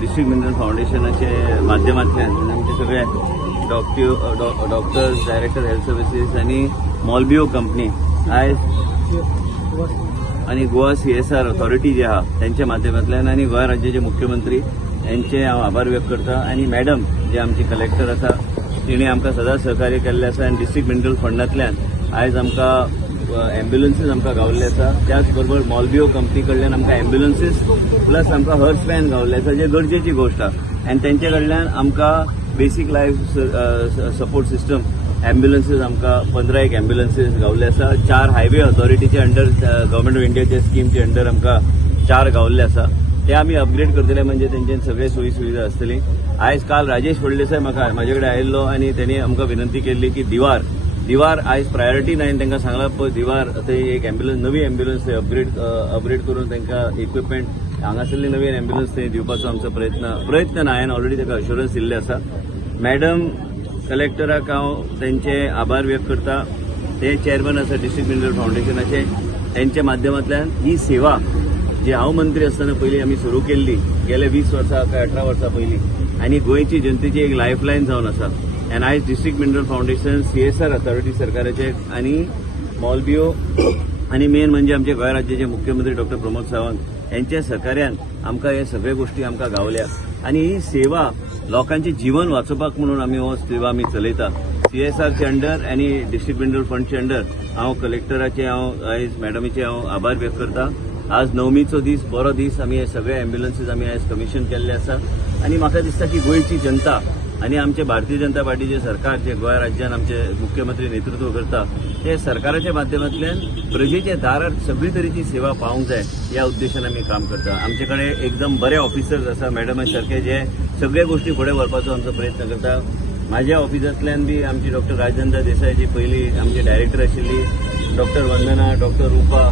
District mineral फाउंडेशनाचे माध्यमांतल्यान आमचे सगळे डॉक्टर्स, डायरेक्टर हेल्थ सर्विसेस आणि मॉलबिओ कंपनी आयज आणि गोवा CSR ऑथॉरिटी जे आहा त्यांच्या माध्यमांतल्यान आणि गोवा राज्याचे मुख्यमंत्री यांचे हांव आभार व्यक्त करता आणि मॅडम जे आमची कलेक्टर आसा तिणे आमकां सदांच सहकार्य केल्लें आसा आनी डिस्ट्रिक्ट मिनरल फंडांतल्यान आयज आमकां एम्ब्युलन्सीस आमकां गावल्ले आसा. त्याच बरोबर मॉलबिओ कंपनी कडल्यान आमकां एम्ब्युलन्सीस प्लस आमकां हर्स वॅन गावल्ले आसा जे गरजेची गोष्ट आसा आनी तेंचे कडल्यान आमकां बेसीक लायफ सपोर्ट सिस्टम एम्ब्युलन्सीस आमकां 15 एम्ब्युलन्सीस गावल्ले आसा. 4 हायवे ऑथॉरिटीचे अंडर गव्हर्मेंट ऑफ इंडियाचे स्कीमचे अंडर आमकां 4 गावल्ले आसा. ते आमी अपग्रेड करतले म्हणजे तेंचे सगळे सोयी सुविधा आसतली. आयज काल राजेश फडणवीसाय म्हाजे कडेन आयिल्लो आनी तेणी आमकां विनंती केल्ली की दिवार आयज प्रायोरिटी ना. तेंकां सांगला पळय दिवार थंय एक एम्ब्युलन्स नवी एम्ब्युलन्स थंय अपग्रेड करून तेंकां इक्विपमेंट हांगासरली नवी एम्ब्युलन्स थंय दिवपाचो आमचो प्रयत्न ना. हांवें ऑलरेडी ताका अश्युरन्स दिल्ले आसा. मॅडम कलेक्टराक हांव तेंचे आभार व्यक्त करता. ते चेअरमन आसा डिस्ट्रिक्ट मिनरल फाउंडेशनाचे. त्यांच्या माध्यमांतल्यान ही सेवा जी हांव मंत्री आसतना पयलीं आमी सुरू केल्ली गेल्या 20 वर्सां काय 18 वर्सां पयलीं आनी गोंयची जनतेची एक लायफलायन जावन आसा. आनी आयज district mineral foundation CSR authority सरकाराचे आनी मॉलबिओ आनी मेन म्हणजे आमचे गोंय राज्याचे मुख्यमंत्री डॉक्टर प्रमोद सावंत यांच्या सहकार्यान आमकां हे सगळे गोष्टी आमकां गावल्या आनी ही सेवा लोकांचे जीवन वाचोवपाक म्हणून आमी हो सेवा आमी चलयता. CSRचे अंडर आनी डिस्ट्रिक्ट मिनरल फंडचे अंडर हांव कलेक्टराचे हांव आयज मॅडमीचे हांव आभार व्यक्त करता. आज नवमीचो दीस बरो दीस. आमी हे सगळे एम्ब्युलन्सीस आमी आयज कमिशन केल्ले आसा आनी म्हाका दिसता की गोंयची जनता आनी आमचे भारतीय जनता पार्टीचे सरकार जे गोंय राज्यान आमचे मुख्यमंत्री नेतृत्व करता ते सरकाराच्या माध्यमांतल्यान प्रजेच्या दारार सगळी तरेची सेवा पावूंक जाय ह्या उद्देशान आमी काम करता. आमचे कडेन एकदम बरे ऑफिसर्स आसा मॅडमा सारखे जे सगळे गोष्टी फुडें व्हरपाचो आमचो प्रयत्न करता. म्हाज्या ऑफिसांतल्यान बी आमची डॉक्टर राजनंदा देसाई जी पयली आमची डायरेक्टर आशिल्ली, डॉक्टर वंदना, डॉक्टर रूपा,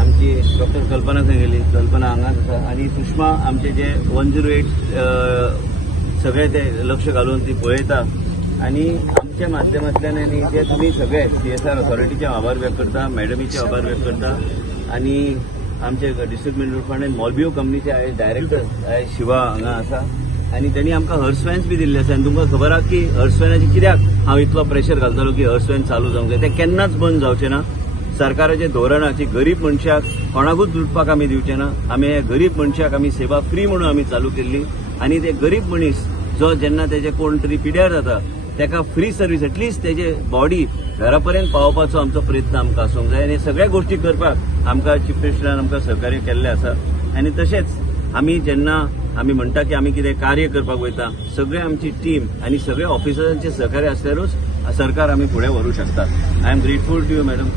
आमची डॉक्टर कल्पना खंय गेली, कल्पना हांगाच आसा आनी सुषमा आमचे जे 108 सगळे ते लक्ष घालून ती पळयता आनी आमच्या माध्यमांतल्यान आनी जे तुमी सगळे CSR ऑथॉरिटीचे आभार व्यक्त करता, मॅडमीचे आभार व्यक्त करता आनी आमचे डिस्ट्रिक्ट मिनरल फंड आनी मॉलबिओ कंपनीचे आयज डायरेक्टर आयज शिवा हांगा आसा आनी त्यांनी आमकां हर्स वॅन्स बी दिल्ले आसा. आनी तुमकां खबर आहा की हर्स वॅनाची कित्याक हांव इतलो प्रेशर घालतालो की हर्स वॅन चालू जावंक जाय. ते केन्नाच बंद जावचे ना. सरकाराचे धोरणाची गरीब मनशाक कोणाकूच लुटपाक आमी दिवचे ना. आमी हे गरीब मनशाक आमी सेवा फ्री म्हणून आमी चालू केल्ली आनी ते गरीब मनीस जो जेन्ना तेजे कोण तरी पिड्यार जाता तेका फ्री सर्वीस एटलिस्ट तेजे बॉडी घरा पर्यंत पावोवपाचो आमचो प्रयत्न आमकां आसूंक जाय आनी सगळ्या गोष्टी करपाक आमकां चीफ मिनिस्टरान आमकां सहकार्य केल्लें आसा. आनी तशेंच आमी जेन्ना आमी म्हणटा की आमी कितें कार्य करपाक वयता सगळे आमची टीम आनी सगळे ऑफिसरांचे सहकार्य आसल्यारूच सरकार आमी फुडें व्हरू शकता. I am grateful to you madam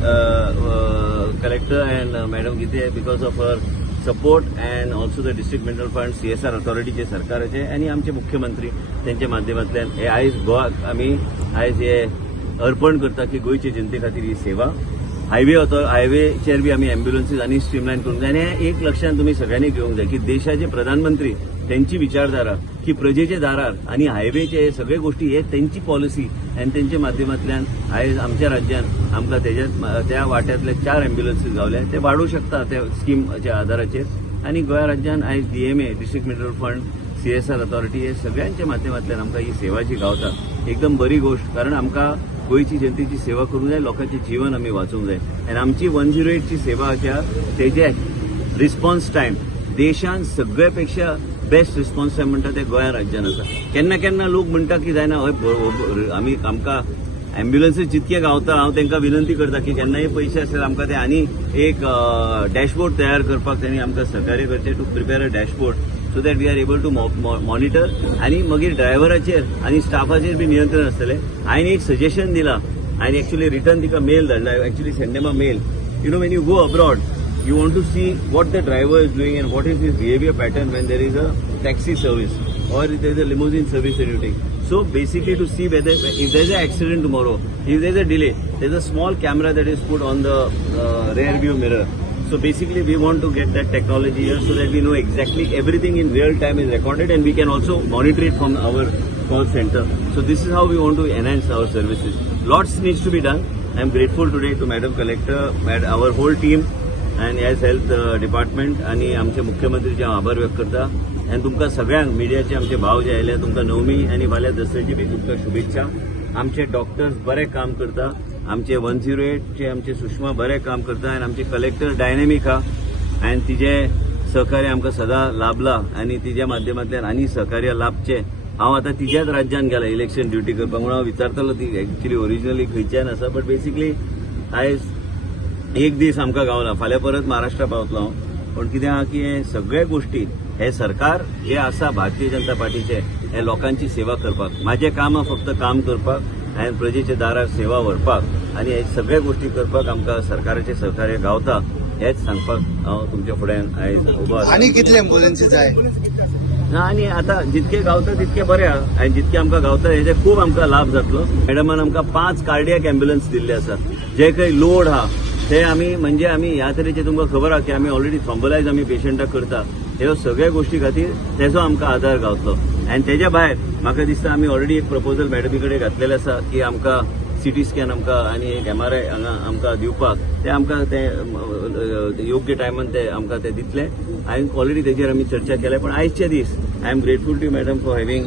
collector and madam Gite because of her support and also the district mineral fund CSR ऑथॉरिटीचे सरकाराचे आनी आमचे मुख्यमंत्री त्यांच्या माध्यमांतल्यान हे आयज गोवाक आमी आयज हे अर्पण करता की गोंयचे जनते खातीर ही सेवा हायवेचेर बी आमी एम्ब्युलन्सीस आनी स्ट्रीमलायन करूंक जाय. आनी हे एक लक्षांत तुमी सगळ्यांनी घेवंक जाय की देशाचे प्रधानमंत्री त्यांची विचारधारा की प्रजेचे दारार आणि हायवेचे सगळे गोष्टी हे त्यांची पॉलिसी आणि त्यांच्या माध्यमांतल्यान आयज आमच्या राज्यात आमकां त्या वाट्यातले 4 एम्ब्युलन्सीस गावल्या. ते वाडूं शकता त्या स्कीमच्या आधाराचेर आनी गोंय राज्यान आयज DMA district mineral fund CSR authority हे सगळ्यांच्या माध्यमांतल्यान आमकां ही सेवा जी गावता एकदम बरी गोष्ट. कारण आमकां गोंयची जनतेची सेवा करूंक जाय, लोकांचे जीवन आमी वाचोवंक जाय आनी आमची 108 ची सेवा आसा तेजे रिस्पॉन्स टायम देशान सगळ्यापेक्षा बेस्ट रिस्पॉन्स टायम म्हणटा ते गोंय राज्यान आसा. केन्ना लोक म्हणटा की जायना हय आमी आमकां एम्ब्युलन्सीस जितके गावता हांव तांकां विनंती करता की केन्नाय पयशे आसल्यार आमकां ते आनी एक डॅशबोर्ड तयार करपाक त्यांनी आमकां सहकार्य करचें to prepare a dashboard so that we are able to monitor आनी मागीर ड्रायव्हराचेर आनी स्टाफाचेर बी नियंत्रण आसतलें. हांवें एक सजेशन दिलां. हांवें एक्चुअली रिटर्न तिका मेल धाडला. Actually send them a mail. You know when you go abroad you want to see what the driver is doing and what is his behavior pattern when there is a taxi service or if there is a limousine service that you take. So basically to see whether if there is an accident tomorrow, if there is a delay, there is a small camera that is put on the rear view mirror. So basically we want to get that technology here so that we know exactly everything in real time is recorded and we can also monitor it from our call center. So this is how we want to enhance our services. Lots needs to be done. I am grateful today to Madam Collector, our whole team and as health department आणि आमचे मुख्यमंत्रीचे आभार व्यक्त करता आनी तुमकां सगळ्यांक मिडियाचे आमचे भाव जे आयले तुमकां नवमी आनी फाल्यां दसऱ्याची बी तुमकां शुभेच्छा. आमचे डॉक्टर्स बरें काम करता, आमचे 108चे आमचे सुषमा बरें काम करता आनी आमचे कलेक्टर डायनेमीक आहा आनी तिजे सहकार्य आमकां सदां लाभला आनी तिच्या माध्यमांतल्यान आनी सहकार्य लाभचे. हांव आतां तिच्याच राज्यान गेला इलेक्शन ड्युटी करपाक म्हणून हांव विचारतालो ती एक्चुअली ओरिजिनली खंयच्यान आसा, बट बेसिकली आयज एक दीस आमकां गावला, फाल्यां परत महाराष्ट्रा पावतलो हांव. पण कितें आहा की हे सगळे गोष्टी हे सरकार जे आसा भारतीय जनता पार्टीचे हे लोकांची सेवा करपाक, म्हाजें काम आहा फक्त काम करपाक आनी प्रजेच्या दारार सेवा व्हरपाक आनी हे सगळे गोष्टी करपाक आमकां सरकाराचें सहकार्य गावता हेच सांगपाक हांव तुमच्या फुड्यान आयज उबो आसा. आनी कितले एम्ब्युलन्सी जाय? ना आनी आतां जितके गावता तितके बरें आहा आनी जितके आमकां गावता हेजे खूब आमकां लाभ जातलो. मॅडमान आमकां 5 कार्डियक एम्ब्युलन्स दिल्ले आसा. जे खंय लोड आहा ते आमी म्हणजे आमी ह्या तरेचे तुमकां खबर आहा की आमी ऑलरेडी थ्रॉम्बोलायज आमी पेशंटाक करता. ह्यो सगळ्या गोष्टी खातीर तेजो आमकां आदार गावतलो. आनी तेज्या भायर म्हाका दिसता आमी ऑलरेडी एक प्रपोजल मॅडमी कडेन घातलेलें आसा की आमकां सिटी स्कॅन आमकां आनी एक MRI हांगा आमकां दिवपाक ते आमकां ते योग्य टायमान ते आमकां ते दितले. हांवें ऑलरेडी तेजेर आमी चर्चा केल्या. पण आयजचे this I am grateful to madam for having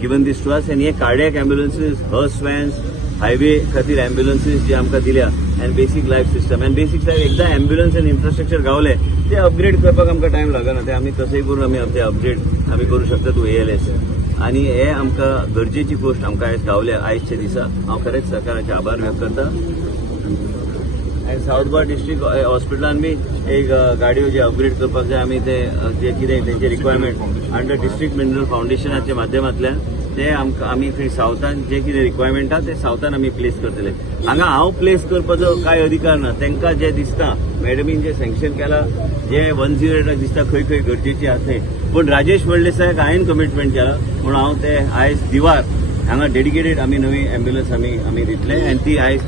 given this to us. आनी हे cardiac ambulances, hearse vans, highway खातीर एम्ब्युलन्सीस जे आमकां दिल्या आनी बेसीक लायफ सिस्टम आनी बेसीक एकदा एम्ब्युलन्स आनी इन्फ्रास्ट्रक्चर गावले ते अपग्रेड करपाक आमकां टायम लागना. ते आमी तशेंय करून आमी ते अपग्रेड आमी करूं शकता टू ALS. आनी हे आमकां गरजेची गोष्ट आमकां आयज गावल्या आयजच्या दिसा. हांव खरेंच सरकाराचे आभार व्यक्त करता. आनी सावथ गोवा डिस्ट्रिक्ट हॉस्पिटलान बी एक गाडयो जे अपग्रेड करपाक जाय आमी ते जे कितें तेंचे रिक्वायरमेंट अंडर डिस्ट्रिक्ट मिनरल फावंडेशनाच्या माध्यमांतल्यान ते आमकां आमी थंय सावथान जे कितें रिक्वायरमेंट आहा ते सावथान आमी प्लेस करतले. हांगा हांव प्लेस करपाचो कांय अधिकार ना. तांकां जे दिसता मॅडमीन जे सँक्शन केला जे 108 दिसता खंय खंय गरजेची आसा थंय. पूण राजेश फळदेसायाक हांवें कमिटमेंट केला म्हणून हांव ते आयज दिवार हांगा डेडिकेटेड आमी नवी एम्ब्युलन्स आमी दितले आनी ती आयज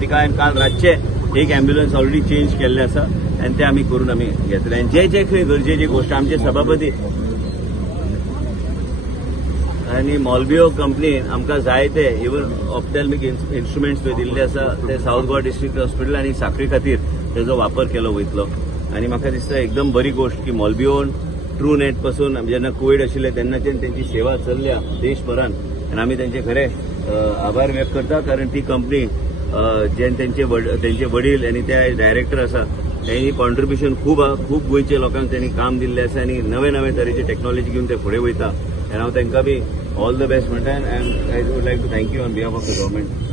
तिका हांवें काल रातचे एक एम्ब्युलन्स ऑलरेडी चेंज केल्ले आसा आनी ते आमी करून आमी घेतले. आनी जे जे खंय गरजेची गोष्ट आमचे सभापती आनी मॉलबियो कंपनीन आमकां जायते इवन ऑप्थॅल्मिक इन्स्ट्रुमेंट्स पळय दिल्ले आसा ते सावथ गोवा डिस्ट्रिक्ट हॉस्पिटल आनी साखळे खातीर तेजो वापर केलो वयतलो. आनी म्हाका दिसता एकदम बरी गोष्ट की मॉलबियोन ट्रू नेट पासून जेन्ना कोविड आशिल्ले तेन्नाच्यान तेंची सेवा चल्ल्या देशभरान आनी आमी तेंचे खरे आभार व्यक्त करता. कारण ती कंपनी जे तेंचे वडील आनी ते डायरेक्टर आसा त्यांनी कॉन्ट्रिब्युशन खूब गोंयच्या लोकांक त्यांनी काम दिल्लें आसा आनी नवे नवे तरेची टॅक्नॉलॉजी घेवन ते फुडें वयता. आनी हांव तांकां बी ऑल द बेस्ट म्हणटा. And I would like to thank you on behalf of the government.